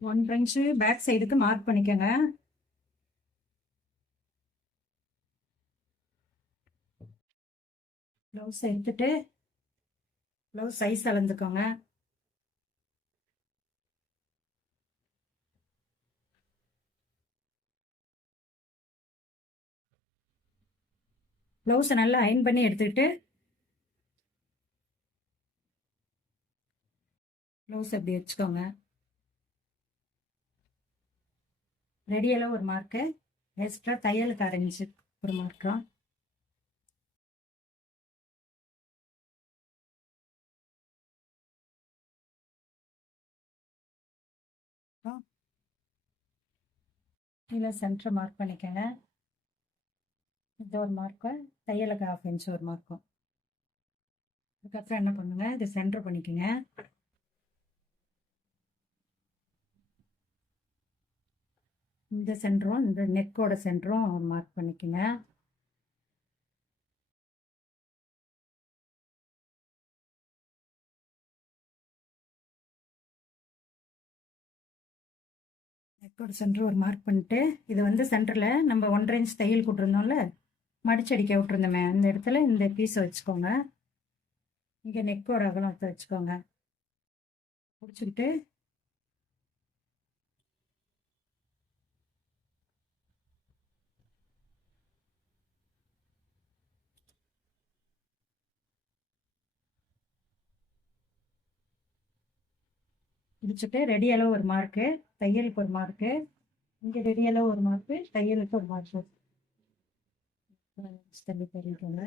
One பிரெஞ்சு back சைடுக்கு mark பண்ணிக்கோங்க. ப்ளவுஸ் எடுத்துட்டு ப்ளவுஸ் சைஸ் அளந்துக்கோங்க. ப்ளவுஸை நல்லா அயன் பண்ணி எடுத்துக்கிட்டு ப்ளவுஸ் அப்படி வச்சுக்கோங்க. ரெடியெல்லாம் ஒரு மார்க்கு எக்ஸ்ட்ரா தையலுக்கு அரைஞ்சி ஒரு மார்க்கம் கீழே சென்டர் மார்க் பண்ணிக்கோங்க. இந்த ஒரு மார்க்கும் தையலுக்கு ஆஃப் இன்ச் ஒரு மார்க்கும் அதுக்கப்புறம் என்ன பண்ணுங்க? இது சென்டர் பண்ணிக்கோங்க. இந்த சென்டரும் இந்த நெக்கோட சென்டரும் மார்க் பண்ணிக்கங்க. நெக்கோட சென்டர் ஒரு மார்க் பண்ணிட்டு இது வந்து சென்டரில் நம்ம ஒன்றரை இன்ச் தையல் கூட்டிருந்தோம்ல மடிச்சடிக்க விட்டுருந்தோமே அந்த இடத்துல இந்த பீஸை வச்சுக்கோங்க. இங்கே நெக்கோட அகலத்தை வச்சுக்கோங்க. பிடிச்சிக்கிட்டு முடிச்சுட்டு ரெடி அளவு ஒரு மார்க்கு தையலுக்கு ஒரு மார்க்கு இங்கே ரெடி அளவு ஒரு மார்க்கு தையலுக்கு ஒரு மார்க்கு தள்ளி தெரிவிக்கோங்க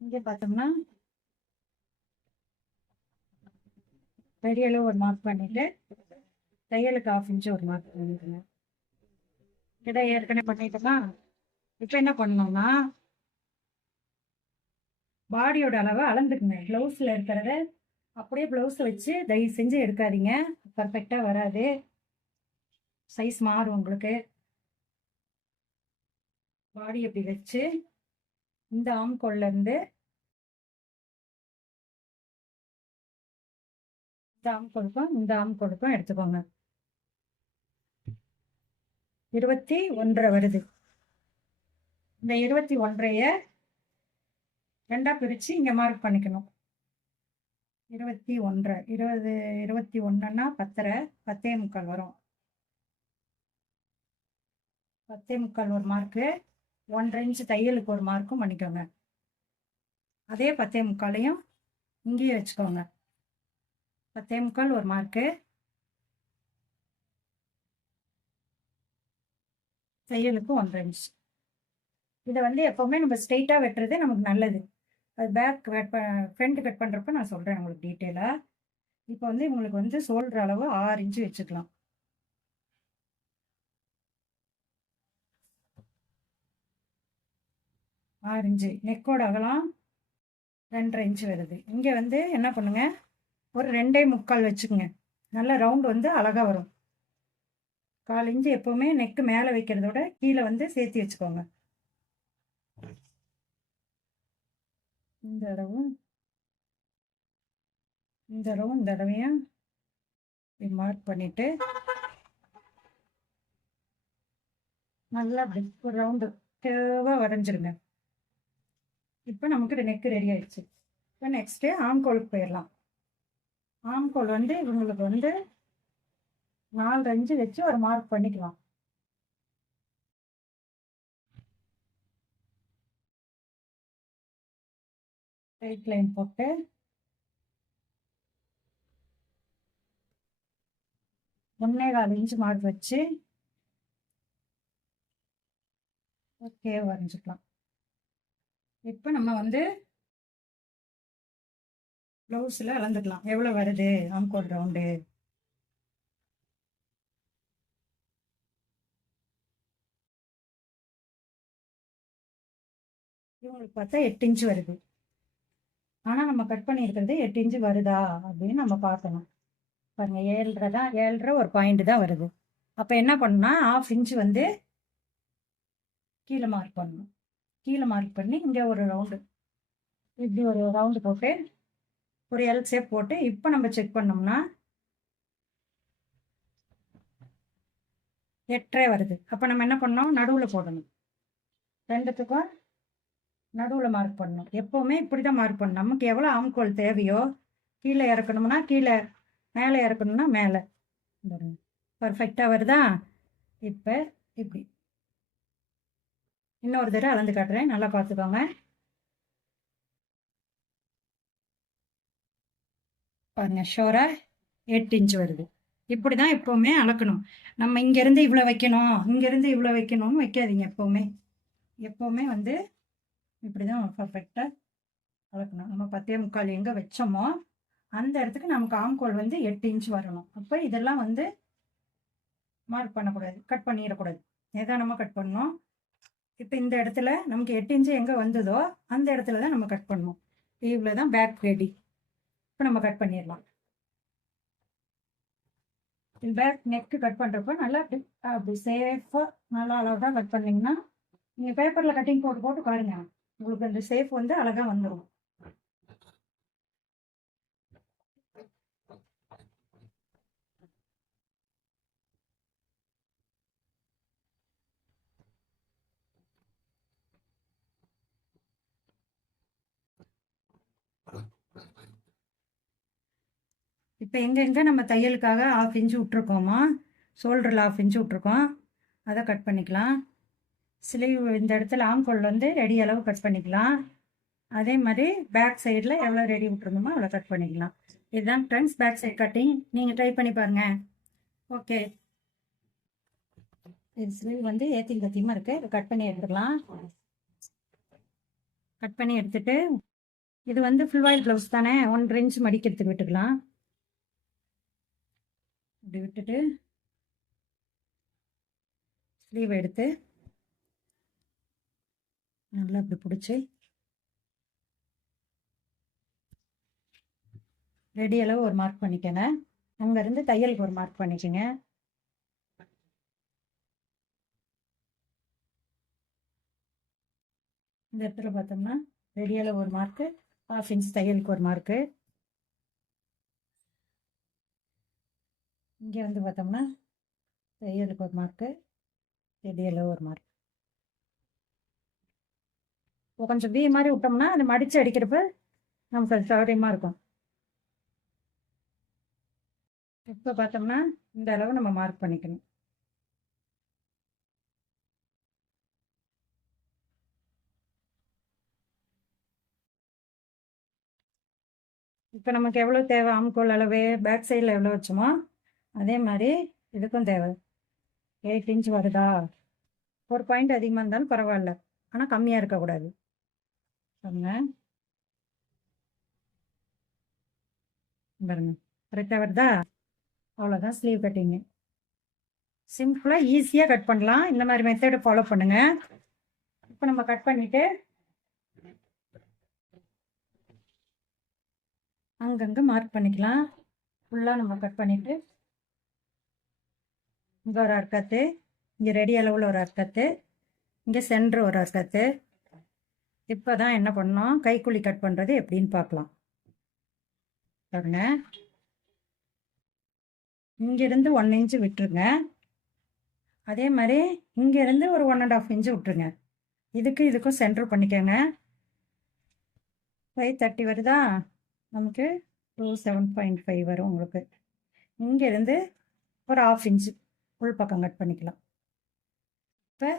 இங்கே பார்த்தோம்னா ரெடி அளவு ஒரு மார்க் பண்ணிட்டு தையலுக்கு ஆஃப் இன்ச்சு ஒரு மார்க் பண்ணிக்கோங்க. கிட்ட ஏற்கனவே பண்ணிட்டோமா? இப்போ என்ன பண்ணணும்னா பாடியோட அளவை அளந்துக்குங்க. ப்ளவுஸில் இருக்கிறத அப்படியே ப்ளவுஸை வச்சு தயவு செஞ்சு எடுக்காதீங்க. பர்ஃபெக்டாக வராது. சைஸ் மாறும் உங்களுக்கு. பாடி அப்படி வச்சு இந்த ஆம்கோல்லேருந்து இந்த ஆம்கொழுக்கும் இந்த ஆம் எடுத்துக்கோங்க. இருபத்தி ஒன்றரை வருது. இந்த இருபத்தி ஒன்றைய ரெண்டாக பிரித்து இங்கே மார்க் பண்ணிக்கணும். இருபத்தி ஒன்றரை இருபது இருபத்தி ஒன்றுன்னா பத்தரை பத்தே முக்கால் வரும். பத்தே முக்கால் ஒரு மார்க்கு ஒன்றரை இன்ச்சு தையலுக்கு ஒரு மார்க்கும் பண்ணிக்கோங்க. அதே பத்தே முக்காலையும் இங்கேயே வச்சுக்கோங்க. பத்தே முக்கால் ஒரு மார்க்கு தையலுக்கு ஒன்றரை இன்ச் இதை வந்து எப்போவுமே நம்ம ஸ்ட்ரெயிட்டாக வெட்டுறது நமக்கு நல்லது. அது பேக் கட் ப ஃப்ரண்ட் கட் பண்ணுறப்ப நான் சொல்கிறேன் உங்களுக்கு டீட்டெயிலாக இப்போ வந்து உங்களுக்கு வந்து சோல்டர் அளவு ஆறு இன்ச்சு வச்சுக்கலாம். ஆறு இன்ச்சு. நெக்கோட அகலம் ரெண்டரை இன்ச்சு வருது. இங்கே வந்து என்ன பண்ணுங்க? ஒரு ரெண்டே முக்கால் வச்சுக்கோங்க. நல்ல ரவுண்டு வந்து அழகாக வரும். கால் இன்ச்சு எப்போவுமே நெக்கு மேலே வைக்கிறதோட கீழே வந்து சேர்த்து வச்சுக்கோங்க. இந்த தடவும் இந்த தடவும் இந்த தடவையும் மார்க் பண்ணிட்டு. நல்லா அப்படி ஒரு ரவுண்டு தேவாக வரைஞ்சிருங்க. இப்போ நமக்கு நெக்கு ரெடி ஆயிடுச்சு. இப்போ நெக்ஸ்ட்டு ஆம்கோலுக்கு போயிடலாம். ஆம்கோல் வந்து இவங்களுக்கு வந்து நாலு அஞ்சு வச்சு ஒரு மார்க் பண்ணிக்கலாம். ஸ்ட்ரைட் லைன் போட்டு ஒன்னே கால் இன்ச்சு மார்க் வச்சு ஓகே வரைஞ்சிக்கலாம். இப்போ நம்ம வந்து ப்ளவுஸில் அளந்துக்கலாம். எவ்வளோ வருது? ஆம்கோட் ரவுண்டு இவங்களுக்கு பார்த்தா எட்டு இன்ச்சு வருது. ஆனால் நம்ம கட் பண்ணியிருக்கிறது எட்டு இன்ச்சு வருதா அப்படின்னு நம்ம பார்க்கணும். பாருங்க ஏழரை தான் ஏழரை ஒரு பாயிண்ட் தான் வருது. அப்போ என்ன பண்ணணும்னா ஆஃப் இன்ச்சு வந்து கீழே மார்க் பண்ணணும். கீழே மார்க் பண்ணி இங்கே ஒரு ரவுண்டு இப்படி ஒரு ரவுண்டு போட்டு ஒரு எல் ஷேப் போட்டு இப்போ நம்ம செக் பண்ணோம்னா எட்டரை வருது. அப்போ நம்ம என்ன பண்ணோம் நடுவில் போடணும். ரெண்டுத்துக்கும் நடுவில் மார்க் பண்ணணும். எப்போவுமே இப்படி தான் மார்க் பண்ணணும். நமக்கு எவ்வளோ ஆம்கோல் தேவையோ கீழே இறக்கணும்னா கீழே மேலே இறக்கணும்னா மேலே. பர்ஃபெக்டாக வருதா? இப்போ இப்படி. இன்னொரு தடவை அளந்து காட்டுறேன். நல்லா பார்த்துக்கோங்க. பாருங்க ஷோராக எட்டு இன்ச் வருது. இப்படி தான் எப்போவுமே அளக்கணும். நம்ம இங்கேருந்து இவ்வளோ வைக்கணும் இங்கேருந்து இவ்வளோ வைக்கணும்னு வைக்காதீங்க எப்போவுமே. எப்போவுமே வந்து இப்படி தான் பர்ஃபெக்டாக வளர்க்கணும். நம்ம பத்தே முக்கால் எங்கே வச்சோமோ அந்த இடத்துக்கு நமக்கு ஆம்கோல் வந்து எட்டு இன்ச் வரணும். அப்போ இதெல்லாம் வந்து மார்க் பண்ணக்கூடாது. கட் பண்ணிடக்கூடாது. நிதானமாக நம்ம கட் பண்ணணும். இப்போ இந்த இடத்துல நமக்கு எட்டு இன்ச்சு எங்கே வந்ததோ அந்த இடத்துல தான் நம்ம கட் பண்ணணும் இவ்வளோ தான் பேக் ரெடி இப்போ நம்ம கட் பண்ணிடலாம். பேக் நெக்கு கட் பண்ணுறப்போ நல்லா அப்படி அப்படி சேஃபாக நல்லா அழகாக கட் பண்ணிங்கன்னா நீங்கள் பேப்பரில் கட்டிங் போட்டு போட்டு பாருங்க. உங்களுக்கு அந்த சேஃப் வந்து அழகாக வந்துடும் இப்போ எங்கெங்கே நம்ம தையலுக்காக ஆஃப் இன்ச்சு விட்ருக்கோமா ஷோல்டரில் ஆஃப் இன்ச்சு விட்ருக்கோம் அதை கட் பண்ணிக்கலாம். ஸ்லீவ் இந்த இடத்துல ஆம்கோல் வந்து ரெடி அளவு கட் பண்ணிக்கலாம். அதே மாதிரி பேக் சைடில் எவ்வளோ ரெடி விட்டுருந்தோமோ அவ்வளோ கட் பண்ணிக்கலாம். இதுதான் ஃப்ரெண்ட்ஸ் பேக் சைட் கட்டிங் நீங்கள் ட்ரை பண்ணி பாருங்கள் ஓகே இது ஸ்லீவ் வந்து ஏத்தியும் கத்தியமாக இருக்குது கட் பண்ணி எடுத்துக்கலாம். கட் பண்ணி எடுத்துட்டு இது வந்து ஃபுல் ஆயில் ப்ளவுஸ் தானே? ஒன்றரை இன்ச் மடிக்கிறதுக்கு விட்டுக்கலாம். இப்படி விட்டுட்டு ஸ்லீவ் எடுத்து நல்லா இப்படி பிடிச்சி. ரெடி அளவு ஒரு மார்க் பண்ணிக்கங்க. அங்கேருந்து தையலுக்கு ஒரு மார்க் பண்ணிக்கோங்க. இந்த இடத்துல பார்த்தோம்னா ரெடி அளவு ஒரு மார்க்கு ஹாஃப் இன்ச் தையலுக்கு ஒரு மார்க்கு இங்கே வந்து பார்த்தோம்னா தையலுக்கு ஒரு மார்க்கு ரெடி அளவு ஒரு மார்க் கொஞ்சம் வீ மாதிரி விட்டோம்னா அது மடித்து அடிக்கிறப்ப நமக்கு அது சௌகரியமாக இருக்கும். இப்போ பார்த்தோம்னா இந்த அளவு நம்ம மார்க் பண்ணிக்கணும். இப்போ நமக்கு எவ்வளோ தேவை? ஆம்கோல் அளவு பேக் சைடில் எவ்வளோ வச்சோமோ அதே மாதிரி இதுக்கும் தேவை. எயிட் இன்ச் வருதா? ஒரு பாயிண்ட் அதிகமாக இருந்தாலும் பரவாயில்ல. ஆனால் கம்மியாக இருக்கக்கூடாது. பாருங்க. பாருங்க. கரெக்டாக வருதா? அவ்வளோதான் ஸ்லீவ் கட்டிங்கு சிம்பிளாக ஈஸியாக கட் பண்ணலாம். இந்த மாதிரி மெத்தடை ஃபாலோ பண்ணுங்கள் இப்போ நம்ம கட் பண்ணிவிட்டு அங்கங்கே மார்க் பண்ணிக்கலாம். ஃபுல்லாக நம்ம கட் பண்ணிவிட்டு இங்கே ஒரு அர்க்கத்து இங்கே ரெடி அளவில் ஒரு அர்க்கத்து இங்கே சென்ட்ரு ஒரு அர்க்கத்து இப்போ தான் என்ன பண்ணோம்? கைக்குழி கட் பண்ணுறது எப்படின்னு பார்க்கலாம். பாருங்க. இங்கேருந்து ஒன் இன்ச்சு விட்டுருங்க. அதே மாதிரி இங்கேருந்து ஒரு ஒன் அண்ட் ஆஃப் இன்ச்சு விட்டுருங்க. இதுக்கு இதுக்கும் சென்டர் பண்ணிக்கோங்க. ஃபைவ் தேர்ட்டி வருதா? நமக்கு டூ செவன் பாயிண்ட் ஃபைவ் வரும் உங்களுக்கு. இங்கேருந்து ஒரு ஆஃப் இன்ச்சு உள் பக்கம் கட் பண்ணிக்கலாம். இப்போ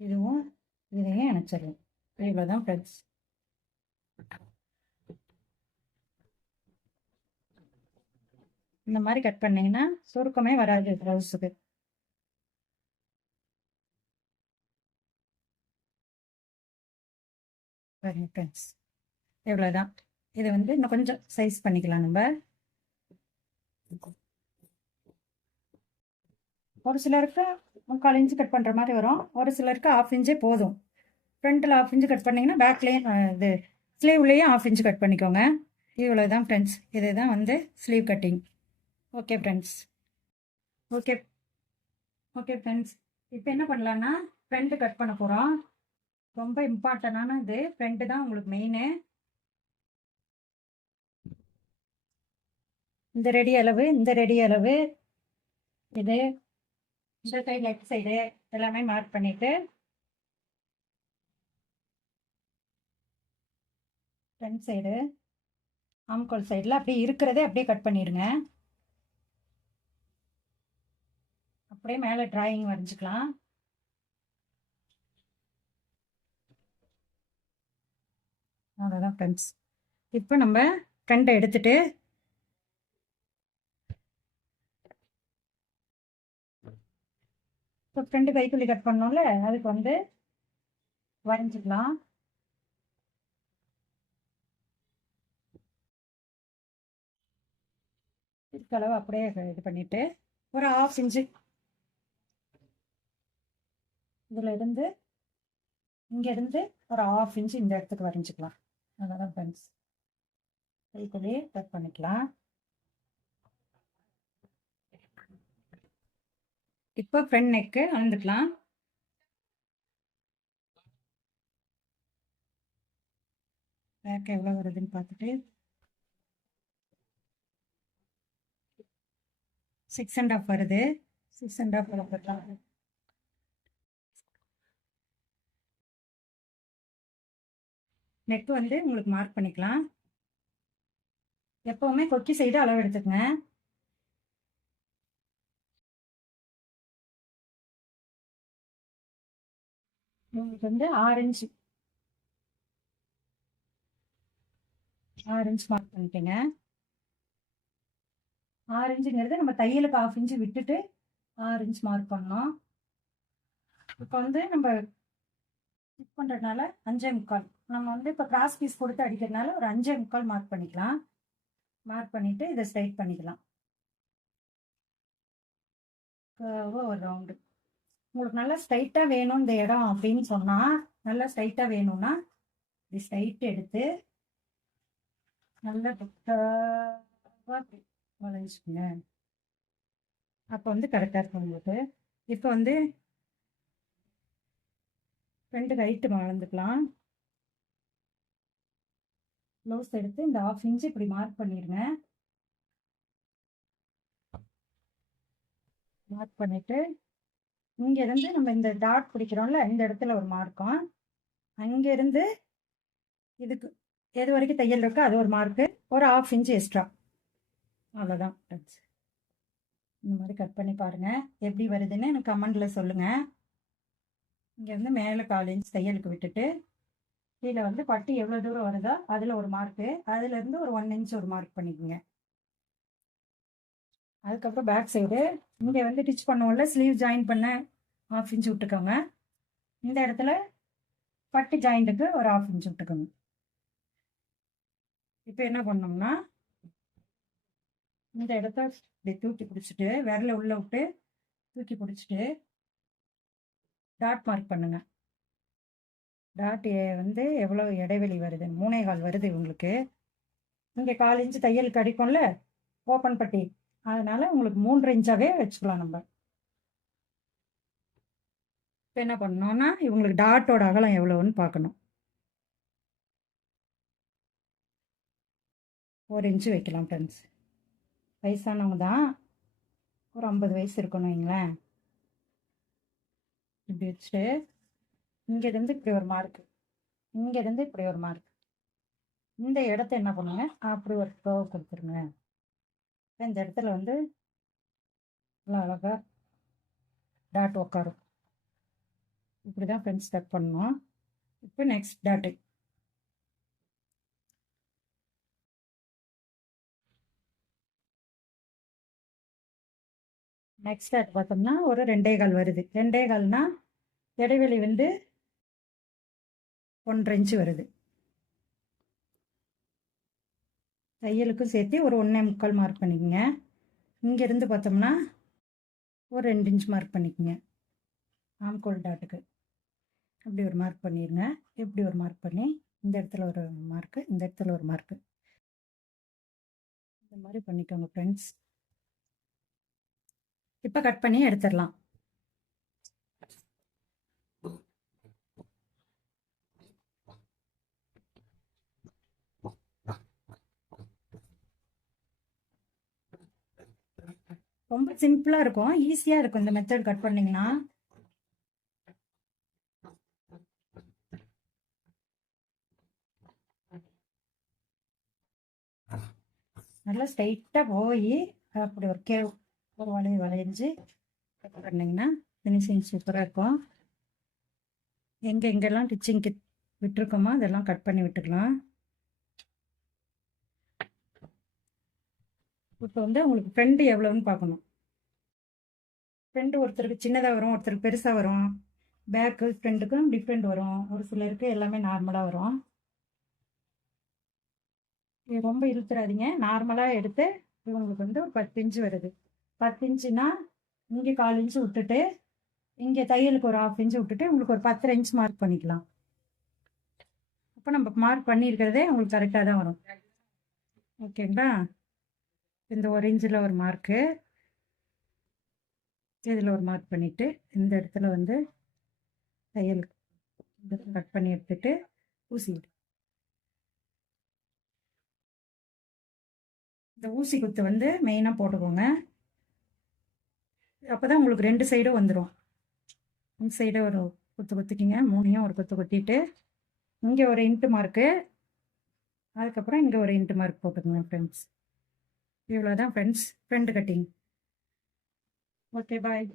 இதுவும் இதையும் இணைச்சிடலாம் இவ்வளோ தான் ஃப்ரெண்ட்ஸ் இந்த மாதிரி கட் பண்ணிங்கன்னா சுருக்கமே வராது ப்ளவுஸுக்கு பாருங்க ஃப்ரெண்ட்ஸ் இவ்வளோதான் இதை வந்து இன்னும் கொஞ்சம் சைஸ் பண்ணிக்கலாம் நம்ம. ஒரு சிலருக்கு முக்கால் இன்ச்சு கட் பண்ணுற மாதிரி வரும். ஒரு சிலருக்கு ஆஃப் இன்ச்சே போதும். ஃப்ரண்ட்டில் ஆஃப் இன்ச்சு கட் பண்ணிங்கன்னா பேக்லேயும் இது ஸ்லீவ்லேயும் ஆஃப் இன்ச்சு கட் பண்ணிக்கோங்க. இவ்வளோ தான் ஃப்ரெண்ட்ஸ் இது தான் வந்து sleeve cutting okay friends okay okay friends இப்போ என்ன பண்ணலான்னா ஃப்ரண்ட்டு கட் பண்ண போகிறோம் ரொம்ப இம்பார்ட்டண்டான இது. ஃப்ரெண்டு தான் உங்களுக்கு மெயினு இந்த ரெடி அளவு இந்த ரெடி அளவு. இது இந்த சைடு லெஃப்ட் சைடு எல்லாமே மார்க் பண்ணிட்டு. ஃப்ரண்ட் சைடு ஆம்கோல் சைடில் அப்படியே இருக்கிறதே அப்படியே கட் பண்ணிடுங்க அப்படியே மேலே டிராயிங் வரைஞ்சிக்கலாம். அவ்வளோதான் ஃப்ரெண்ட்ஸ் இப்போ நம்ம ஃப்ரண்ட்டை எடுத்துகிட்டு இப்போ ஃப்ரெண்டு கைக்குள்ளி கட் பண்ணோம்ல அதுக்கு வந்து வரைஞ்சிக்கலாம். இருக்களவு அப்படியே இது பண்ணிட்டு ஒரு ஆஃப் இன்ச்சு இதில் இருந்து இங்கேருந்து ஒரு ஆஃப் இன்ச்சு இந்த இடத்துக்கு வரைஞ்சிக்கலாம். அதான் ஃப்ரெண்ட்ஸ் கைக்குள்ளேயே கட் பண்ணிக்கலாம். இப்போ ஃப்ரண்ட் நெக்கு அளந்துக்கலாம் பேக் எவ்வளோ வருதுன்னு பார்த்துட்டு. சிக்ஸ் அண்ட் ஆஃப் வருது. சிக்ஸ் அண்ட் ஆஃப் வரப்படலாம் நெக் வந்து உங்களுக்கு மார்க் பண்ணிக்கலாம். எப்போவுமே கொக்கி சைடு அளவு எடுத்துக்கங்க. உங்களுக்கு வந்து ஆரஞ்சு ஆரஞ்சு மார்க் பண்ணிட்டேங்க ஆரஞ்சுங்கிறது நம்ம தையலுக்கு ஆஃப் இன்ச்சு விட்டுட்டு ஆரஞ்சு மார்க் பண்ணோம் இப்போ வந்து நம்ம ஸ்டிச் பண்ணுறதுனால அஞ்சே முக்கால். நம்ம வந்து இப்போ கிராஸ் பீஸ் கொடுத்து அடிக்கிறதுனால ஒரு அஞ்சே முக்கால் மார்க் பண்ணிக்கலாம். மார்க் பண்ணிவிட்டு இதை ஸ்ட்ரைட் பண்ணிக்கலாம். ஒரு ரவுண்டு உங்களுக்கு நல்லா ஸ்ட்ரைட்டாக வேணும் இந்த இடம் அப்படின்னு சொன்னால் நல்லா ஸ்ட்ரைட்டாக வேணும்னா இப்படி ஸ்ட்ரைட் எடுத்து நல்லா வளைஞ்சுக்குங்க அப்போ வந்து கரெக்டாக இருக்கும் உங்களுக்கு. இப்போ வந்து ரெண்டு ரைட்டு வளர்ந்துக்கலாம். ப்ளவுஸ் எடுத்து இந்த ஆஃப் இன்ச் இப்படி மார்க் பண்ணிடுங்க. மார்க் பண்ணிவிட்டு இங்கேருந்து நம்ம இந்த டாட் பிடிக்கிறோம்ல இந்த இடத்துல ஒரு மார்க்கும் அங்கேருந்து இதுக்கு எது வரைக்கும் தையல் இருக்கோ அது ஒரு மார்க்கு ஒரு ஆஃப் இன்ச்சு எக்ஸ்ட்ரா அவ்வளோதான் இந்த மாதிரி கட் பண்ணி பாருங்கள் எப்படி வருதுன்னு எனக்கு கமெண்டில் சொல்லுங்கள் இங்கேருந்து மேலே கால் இன்ச் தையலுக்கு விட்டுட்டு கீழே வந்து பட்டி எவ்வளோ தூரம் வருதோ அதில் ஒரு மார்க்கு அதுலேருந்து ஒரு ஒன் இன்ச் ஒரு மார்க் பண்ணிக்கோங்க. அதுக்கப்புறம் பேக் சைடு இங்கே வந்து டிச் பண்ணுவோம்ல ஸ்லீவ் ஜாயின் பண்ண ஆஃப் இன்ச் விட்டுக்கோங்க. இந்த இடத்துல பட்டி ஜாயிண்ட்டுக்கு ஒரு ஆஃப் இன்ச் விட்டுக்கோங்க. இப்போ என்ன பண்ணோம்னா இந்த இடத்த இப்படி தூக்கி பிடிச்சிட்டு விரல உள்ள விட்டு தூக்கி பிடிச்சிட்டு டாட் மார்க் பண்ணுங்க. டாட் வந்து எவ்வளோ இடைவெளி வருது? மூணே கால் வருது உங்களுக்கு இங்கே கால் இன்ச்சு தையலுக்கு அடிக்கும்ல ஓப்பன் பட்டி. அதனால உங்களுக்கு மூன்று இன்ச்சாகவே வச்சுக்கலாம் நம்ம. இப்போ என்ன பண்ணோன்னா இவங்களுக்கு டாட்டோட அகலம் எவ்வளோன்னு பார்க்கணும். ஒரு இன்ச்சு வைக்கலாம் ஃப்ரெண்ட்ஸ் வயசானவங்க தான் ஒரு ஐம்பது வயசு இருக்கணும் வைங்களேன். இப்படி வச்சுட்டு இங்கேருந்து இப்படி ஒரு மார்க்கு இங்கேருந்து இப்படி ஒரு மார்க் இந்த இடத்த என்ன பண்ணுங்க அப்படி ஒரு கர்வ் கொடுத்துருங்க. இந்த இடத்துல வந்து நல்லா அழகாக டாட் உட்காரும் இப்படி தான் ஃப்ரெண்ட்ஸ் கட் பண்ணோம் இப்போ நெக்ஸ்ட் டாட்டு நெக்ஸ்ட் டாட் பார்த்தோம்னா ஒரு ரெண்டே கால் வருது. ரெண்டே கால்னால் இடைவெளி வந்து ஒன்றரை இன்ச்சு வருது. தையலுக்கும் சேர்த்து ஒரு ஒன்றே முக்கால் மார்க் பண்ணிக்கோங்க. இங்கேருந்து பார்த்தோம்னா ஒரு ரெண்டு இன்ச் மார்க் பண்ணிக்கோங்க. ஆம்கோல் டாட்டுக்கு அப்படி ஒரு மார்க் பண்ணிடுங்க இப்படி ஒரு மார்க் பண்ணி? இந்த இடத்துல ஒரு மார்க்கு இந்த இடத்துல ஒரு மார்க்கு இந்த மாதிரி பண்ணிக்கோங்க ஃப்ரெண்ட்ஸ் இப்போ கட் பண்ணி எடுத்துடலாம். ரொம்ப சிம்பிளாக இருக்கும். ஈஸியாக இருக்கும் இந்த மெத்தட் கட் பண்ணிங்கன்னா. நல்லா ஸ்ட்ரைட்டாக போய் அப்படி ஒரு கேவ் ஒரு வளைய வளைஞ்சு கட் பண்ணிங்கன்னா ஃபினிஷிங் சூப்பராக இருக்கும். எங்கே எங்கெல்லாம் டிச்சிங் கிட் விட்டுருக்கோமோ அதெல்லாம் கட் பண்ணி விட்டுக்கலாம். இப்போ வந்து உங்களுக்கு ஃப்ரெண்டு எவ்வளோன்னு பார்க்கணும். ஃப்ரெண்டு ஒருத்தருக்கு சின்னதாக வரும் ஒருத்தருக்கு பெருசாக வரும். பேக்கு ஃப்ரெண்டுக்கும் டிஃப்ரெண்ட் வரும். ஒரு சிலருக்கு எல்லாமே நார்மலாக வரும். இது ரொம்ப இழுத்துறாதீங்க. நார்மலாக எடுத்து உங்களுக்கு வந்து ஒரு பத்து இன்ச்சு வருது. பத்து இன்ச்சுனா இங்கே கால் இன்ச்சு விட்டுட்டு இங்கே தையலுக்கு ஒரு ஆஃப் இன்ச்சு விட்டுட்டு உங்களுக்கு ஒரு பத்தரை இன்ச் மார்க் பண்ணிக்கலாம். அப்போ நம்ம மார்க் பண்ணியிருக்கிறதே உங்களுக்கு கரெக்டாக தான் வரும். ஓகேங்களா இந்த ஒரு ஒரு மார்க்கு இதில் ஒரு மார்க் பண்ணிவிட்டு இந்த இடத்துல வந்து தையல் கட் பண்ணி எடுத்துட்டு ஊசி இந்த ஊசி குத்து வந்து மெயினாக போட்டுக்கோங்க. அப்போ தான் உங்களுக்கு ரெண்டு சைடும் வந்துடும் இந்த சைடை ஒரு குத்து குத்திக்கிங்க மூணையும் ஒரு குத்து குத்திட்டு இங்கே ஒரு இன்ட்டு மார்க்கு அதுக்கப்புறம் இங்கே ஒரு இன்ட்டு மார்க் போட்டுக்கோங்க ஃப்ரெண்ட்ஸ் இவ்வளோ தான் friends front cutting okay bye